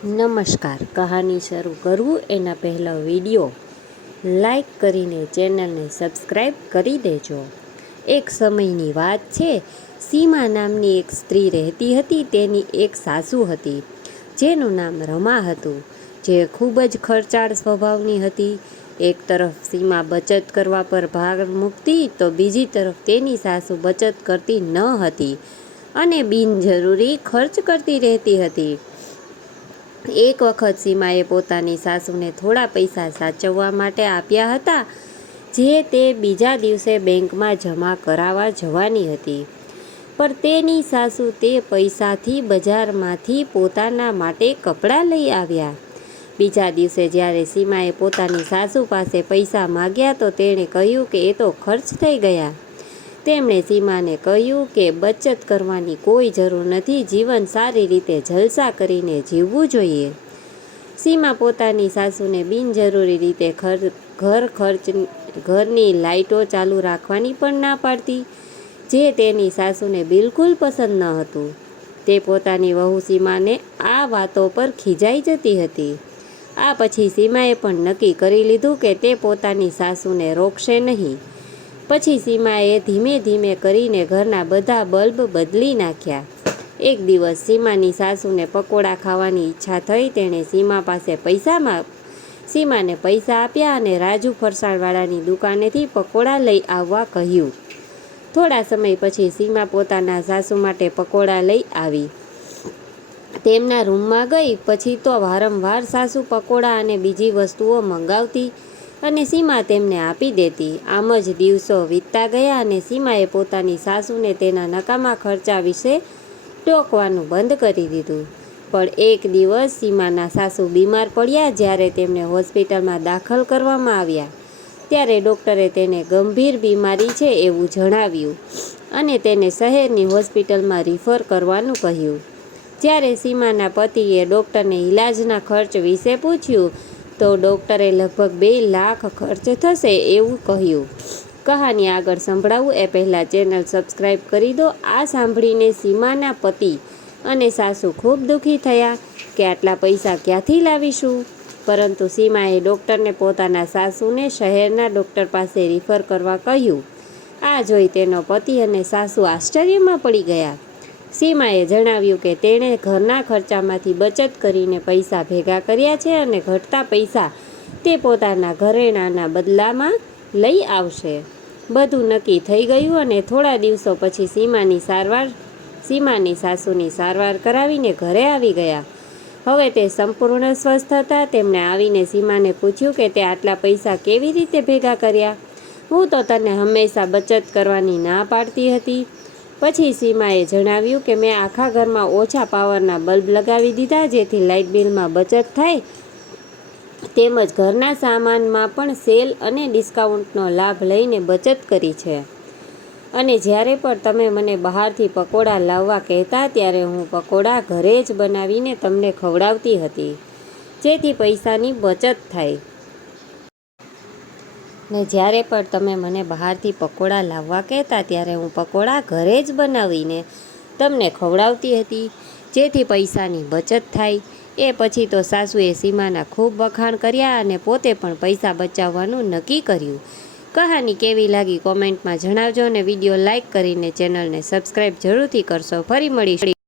નમસ્કાર. કહાની શરૂ કરવું એના પહેલો વિડીયો લાઈક કરીને ચેનલને સબસ્ક્રાઈબ કરી દેજો. એક સમયની વાત છે. સીમા નામની એક સ્ત્રી રહેતી હતી. તેની એક સાસુ હતી જેનું નામ રમા હતું, જે ખૂબ જ ખર્ચાળ સ્વભાવની હતી. એક તરફ સીમા બચત કરવા પર ભાર મૂકતી તો બીજી તરફ તેની સાસુ બચત કરતી ન હતી અને બિનજરૂરી ખર્ચ કરતી રહેતી હતી. એક વખત સીમાએ પોતાની સાસુને થોડા પૈસા સાચવવા માટે આપ્યા હતા, જે તે બીજા દિવસે બેંકમાં જમા કરાવવા જવાની હતી. પણ તેની સાસુ તે પૈસાથી બજારમાંથી પોતાના માટે કપડાં લઈ આવ્યા. બીજા દિવસે જ્યારે સીમાએ પોતાની સાસુ પાસે પૈસા માગ્યા તો તેણે કહ્યું કે એ તો ખર્ચ થઈ ગયા. તેમણે સીમાને કહ્યું કે બચત કરવાની કોઈ જરૂર નથી, જીવન સારી રીતે જલસા કરીને જીવવું જોઈએ. સીમા પોતાની સાસુને બિનજરૂરી રીતે ઘરની લાઇટો ચાલુ રાખવાની પણ ના પાડતી, જે તેની સાસુને બિલકુલ પસંદ ન હતું. તે પોતાની વહુ સીમાને આ વાતો પર ખીજાઈ જતી હતી. આ પછી સીમાએ પણ નક્કી કરી લીધું કે તે પોતાની સાસુને રોકશે નહીં. પછી સીમાએ ધીમે ધીમે કરીને ઘરના બધા બલ્બ બદલી નાખ્યા. એક દિવસ સીમાની સાસુને પકોડા ખાવાની ઈચ્છા થઈ. તેણે સીમાને પૈસા આપ્યા અને રાજુ ફરસાણવાળાની દુકાનેથી પકોડા લઈ આવવા કહ્યું. થોડા સમય પછી સીમા પોતાના સાસુ માટે પકોડા લઈ આવી. તેમના રૂમમાં ગઈ પછી તો વારંવાર સાસુ પકોડા અને બીજી વસ્તુઓ મંગાવતી અને સીમા તેમને આપી દેતી. આમ જ દિવસો વીતતા ગયા અને સીમાએ પોતાની સાસુને તેના નકામા ખર્ચા વિશે ટોકવાનું બંધ કરી દીધું. પણ એક દિવસ સીમાના સાસુ બીમાર પડ્યા. જ્યારે તેમને હોસ્પિટલમાં દાખલ કરવામાં આવ્યા ત્યારે ડૉક્ટરે તેને ગંભીર બીમારી છે એવું જણાવ્યું અને તેને શહેરની હોસ્પિટલમાં રિફર કરવાનું કહ્યું. જ્યારે સીમાના પતિએ ડૉક્ટરને ઈલાજના ખર્ચ વિશે પૂછ્યું તો ડૉક્ટરે લગભગ 2 લાખ ખર્ચ થશે એવું કહ્યું. કહાની આગળ સંભળાવું એ પહેલાં ચેનલ સબસ્ક્રાઈબ કરી દો. આ સાંભળીને સીમાના પતિ અને સાસુ ખૂબ દુઃખી થયા કે આટલા પૈસા ક્યાંથી લાવીશું. પરંતુ સીમાએ ડૉક્ટરને પોતાના સાસુને શહેરના ડૉક્ટર પાસે રિફર કરવા કહ્યું. આ જોઈ તેનો પતિ અને સાસુ આશ્ચર્યમાં પડી ગયા. સીમાએ જણાવ્યું કે તેણે ઘરના ખર્ચામાંથી બચત કરીને પૈસા ભેગા કર્યા છે અને ઘટતા પૈસા તે પોતાના ઘરેણાંના બદલામાં લઈ આવશે. બધું નક્કી થઈ ગયું અને થોડા દિવસો પછી સીમાની સાસુની સારવાર કરાવીને ઘરે આવી ગયા. હવે તે સંપૂર્ણ સ્વસ્થ હતા. તેમણે આવીને સીમાને પૂછ્યું કે તે આટલા પૈસા કેવી રીતે ભેગા કર્યા? હું તો તને હંમેશા બચત કરવાની ના પાડતી હતી. પછી સીમાએ જણાવ્યું કે મેં આખા ઘરમાં ઓછા પાવરના બલ્બ લગાવી દીધા, જેથી લાઇટ બિલમાં બચત થાય, તેમજ ઘરના સામાનમાં પણ સેલ અને ડિસ્કાઉન્ટનો લાભ લઈને બચત કરી છે. અને જ્યારે પણ તમે મને બહારથી પકોડા લાવવા કહેતા ત્યારે હું પકોડા ઘરે જ બનાવીને તમને ખવડાવતી હતી, જેથી પૈસાની બચત થાય. ને જ્યારે પણ તમે મને બહારથી પકોડા લાવવા કહેતા ત્યારે હું પકોડા ઘરે જ બનાવીને તમને ખવડાવતી હતી, જેથી પૈસાની બચત થાય. એ પછી તો સાસુએ સીમાના ખૂબ વખાણ કર્યા અને પોતે પણ પૈસા બચાવવાનું નક્કી કર્યું. કહાની કેવી લાગી કોમેન્ટમાં જણાવજો અને વિડીયો લાઈક કરીને ચેનલને સબસ્ક્રાઈબ જરૂરથી કરશો. ફરી મળીશું.